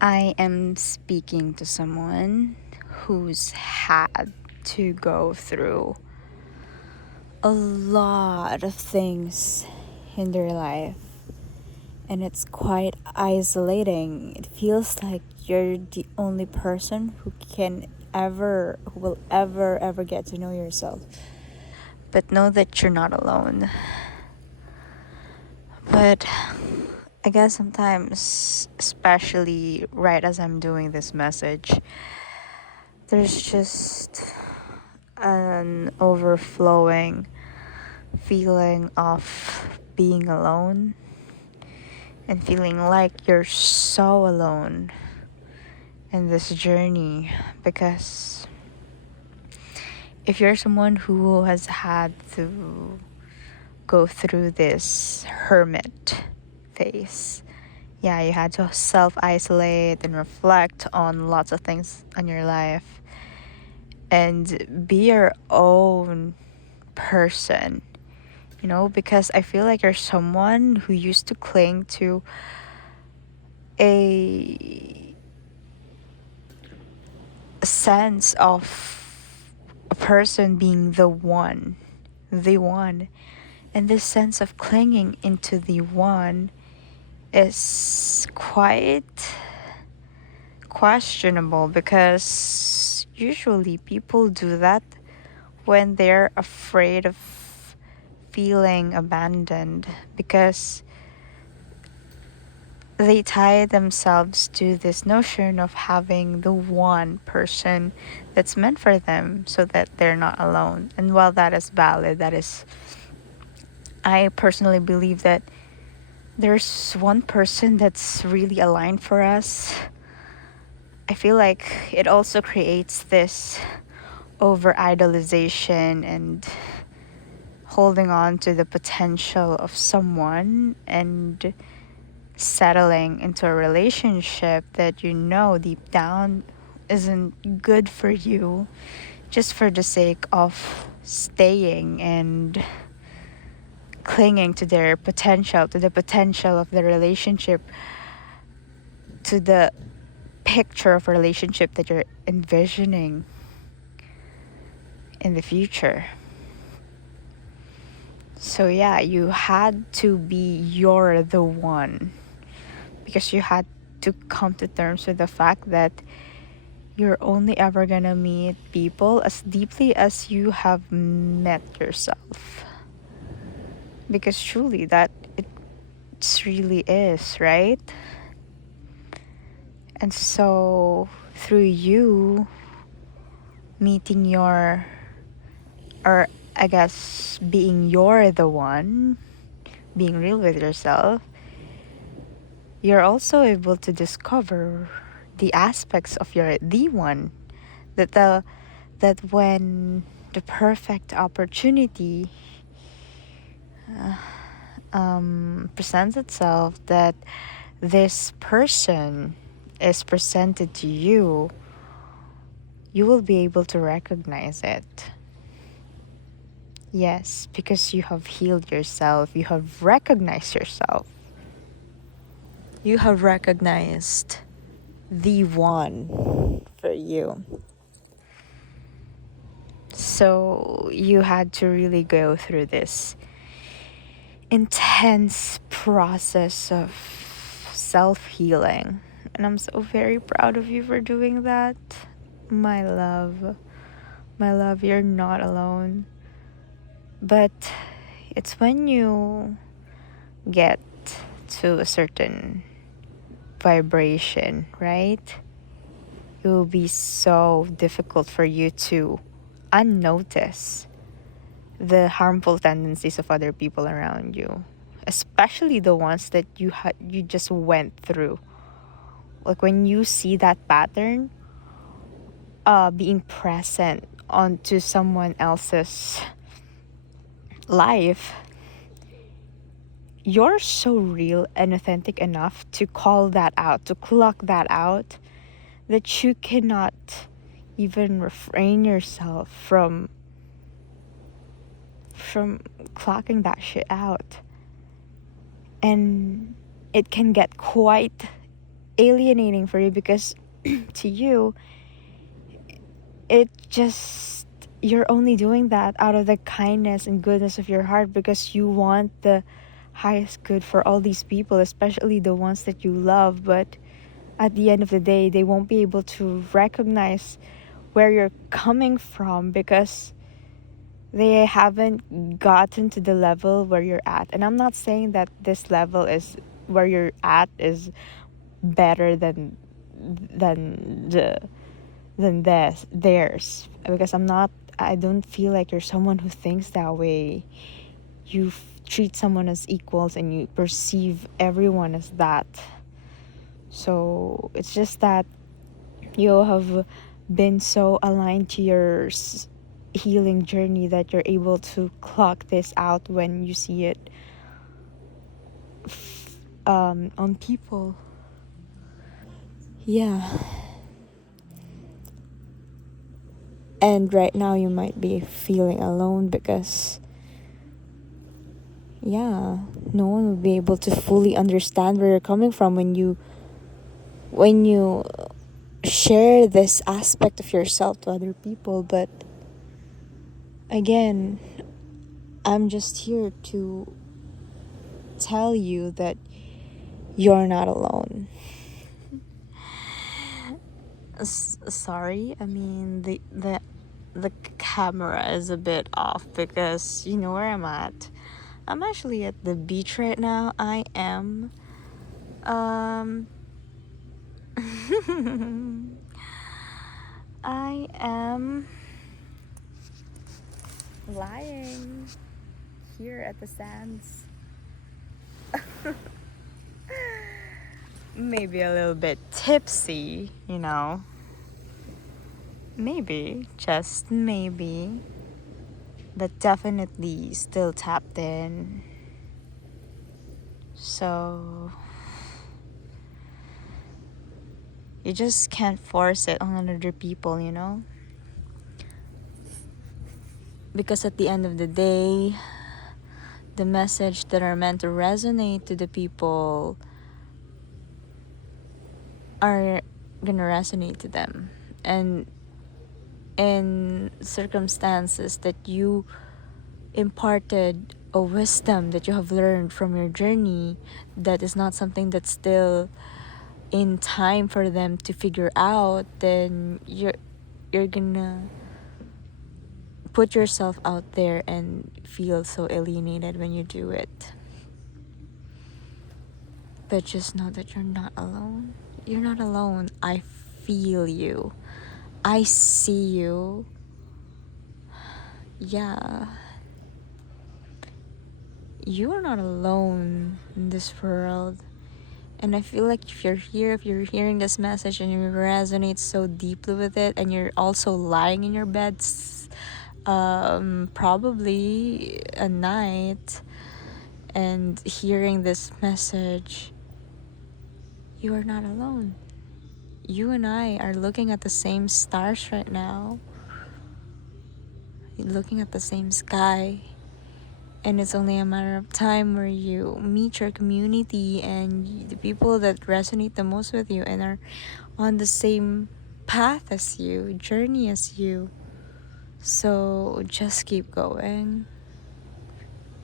I am speaking to someone who's had to go through a lot of things in their life, and it's quite isolating. It feels like you're the only person who will ever get to know yourself. But know that you're not alone. But I guess sometimes, especially right as I'm doing this message, there's just an overflowing feeling of being alone and feeling like you're so alone in this journey. Because if you're someone who has had to go through this hermit phase, yeah, you had to self isolate and reflect on lots of things on your life and be your own person, because I feel like you're someone who used to cling to a sense of a person being the one. And this sense of clinging into the one is quite questionable because usually people do that when they're afraid of feeling abandoned, because they tie themselves to this notion of having the one person that's meant for them so that they're not alone. And while that is valid, I personally believe that there's one person that's really aligned for us. I feel like it also creates this over idolization and holding on to the potential of someone and settling into a relationship that deep down isn't good for you, just for the sake of staying and clinging to their potential, to the potential of the relationship, to the picture of relationship that you're envisioning in the future. So yeah, you had to be you're the one, because you had to come to terms with the fact that you're only ever gonna meet people as deeply as you have met yourself. Because truly, that it really is, right? And so, through you meeting or I guess being you're the one, being real with yourself, you're also able to discover the aspects of your the one that when the perfect opportunity presents itself, that this person is presented to you, you will be able to recognize it. Yes, because you have healed yourself, you have recognized yourself, you have recognized the one for you. So you had to really go through this intense process of self-healing, and I'm so very proud of you for doing that. My love, you're not alone. But it's when you get to a certain vibration, right? It will be so difficult for you to unnotice the harmful tendencies of other people around you, especially the ones that you just went through. Like when you see that pattern being present onto someone else's life, you're so real and authentic enough to call that out, to clock that out, that you cannot even refrain yourself from clocking that shit out. And it can get quite alienating for you, because to you, it just, you're only doing that out of the kindness and goodness of your heart, because you want the highest good for all these people, especially the ones that you love. But at the end of the day, they won't be able to recognize where you're coming from, because they haven't gotten to the level where you're at. And I'm not saying that this level is where you're at is better than the than theirs, because I don't feel like you're someone who thinks that way. You treat someone as equals and you perceive everyone as that. So it's just that you have been so aligned to your healing journey that you're able to clock this out when you see it on people. Yeah. And right now you might be feeling alone, because yeah, no one will be able to fully understand where you're coming from when you share this aspect of yourself to other people. But again, I'm just here to tell you that you're not alone. Sorry, I mean the camera is a bit off, because you know where I'm at. I'm actually at the beach right now. I am I am lying here at the sands. Maybe a little bit tipsy, you know. Maybe, just maybe. But definitely still tapped in. So you just can't force it on other people, you know? Because at the end of the day, the message that are meant to resonate to the people are gonna resonate to them. And in circumstances that you imparted a wisdom that you have learned from your journey, that is not something that's still in time for them to figure out, then you're gonna put yourself out there and feel so alienated when you do it. But just know that you're not alone. You're not alone. I feel you. I see you. Yeah. You are not alone in this world. And I feel like if you're hearing this message and you resonate so deeply with it, and you're also lying in your beds, probably a night, and hearing this message, you are not alone. You and I are looking at the same stars right now, looking at the same sky. And it's only a matter of time where you meet your community and the people that resonate the most with you and are on the same path as you, journey as you. So just keep going.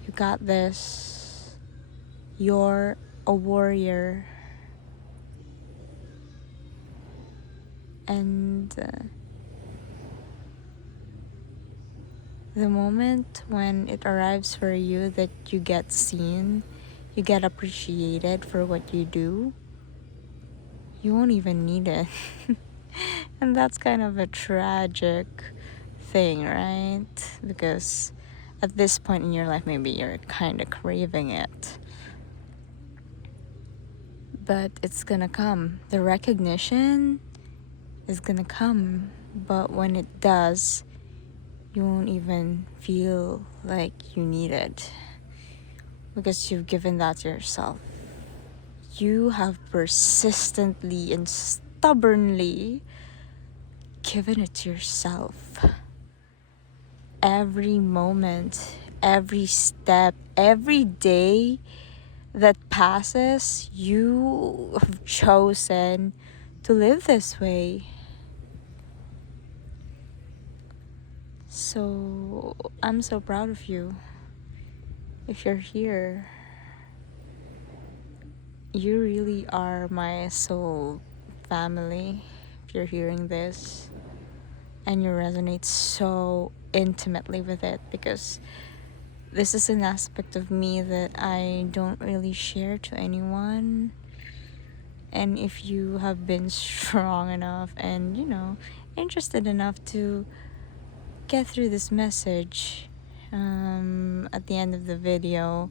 You got this. You're a warrior. And the moment when it arrives for you that you get seen, you get appreciated for what you do, you won't even need it. And that's kind of a tragic thing, right? Because at this point in your life, maybe you're kind of craving it. But it's gonna come. The recognition is gonna come. But when it does, you won't even feel like you need it, because you've given that to yourself. You have persistently and stubbornly given it to yourself. Every moment, every step, every day that passes, you have chosen to live this way. So I'm so proud of you. If you're here, you really are my soul family. If you're hearing this and you resonate so intimately with it, because this is an aspect of me that I don't really share to anyone. And if you have been strong enough and, interested enough to get through this message at the end of the video,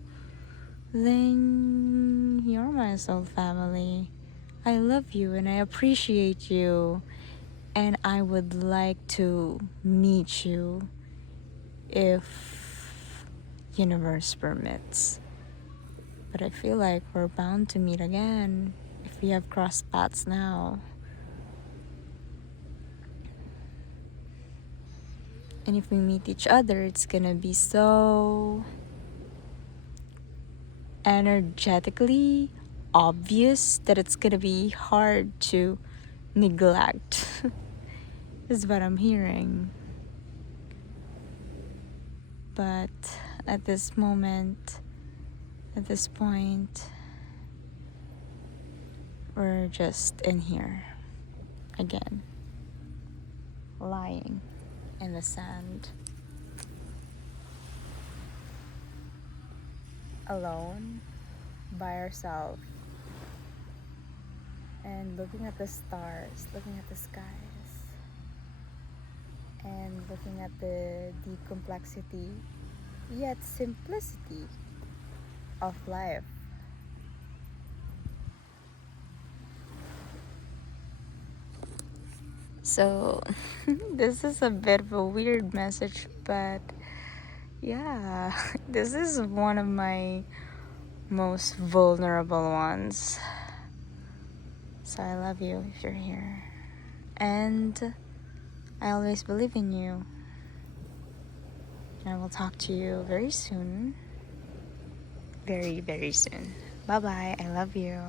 then you're my soul family. I love you and I appreciate you, and I would like to meet you if universe permits. But I feel like we're bound to meet again if we have crossed paths now. And if we meet each other, it's gonna be so energetically obvious that it's gonna be hard to neglect. Is what I'm hearing. But at this moment, at this point, we're just in here again, lying in the sand, alone, by ourselves, and looking at the stars, looking at the skies, and looking at the deep complexity yet simplicity of life. So this is a bit of a weird message, but yeah, this is one of my most vulnerable ones. So I love you if you're here, and I always believe in you. And I will talk to you very soon. Very, very soon. Bye bye. I love you.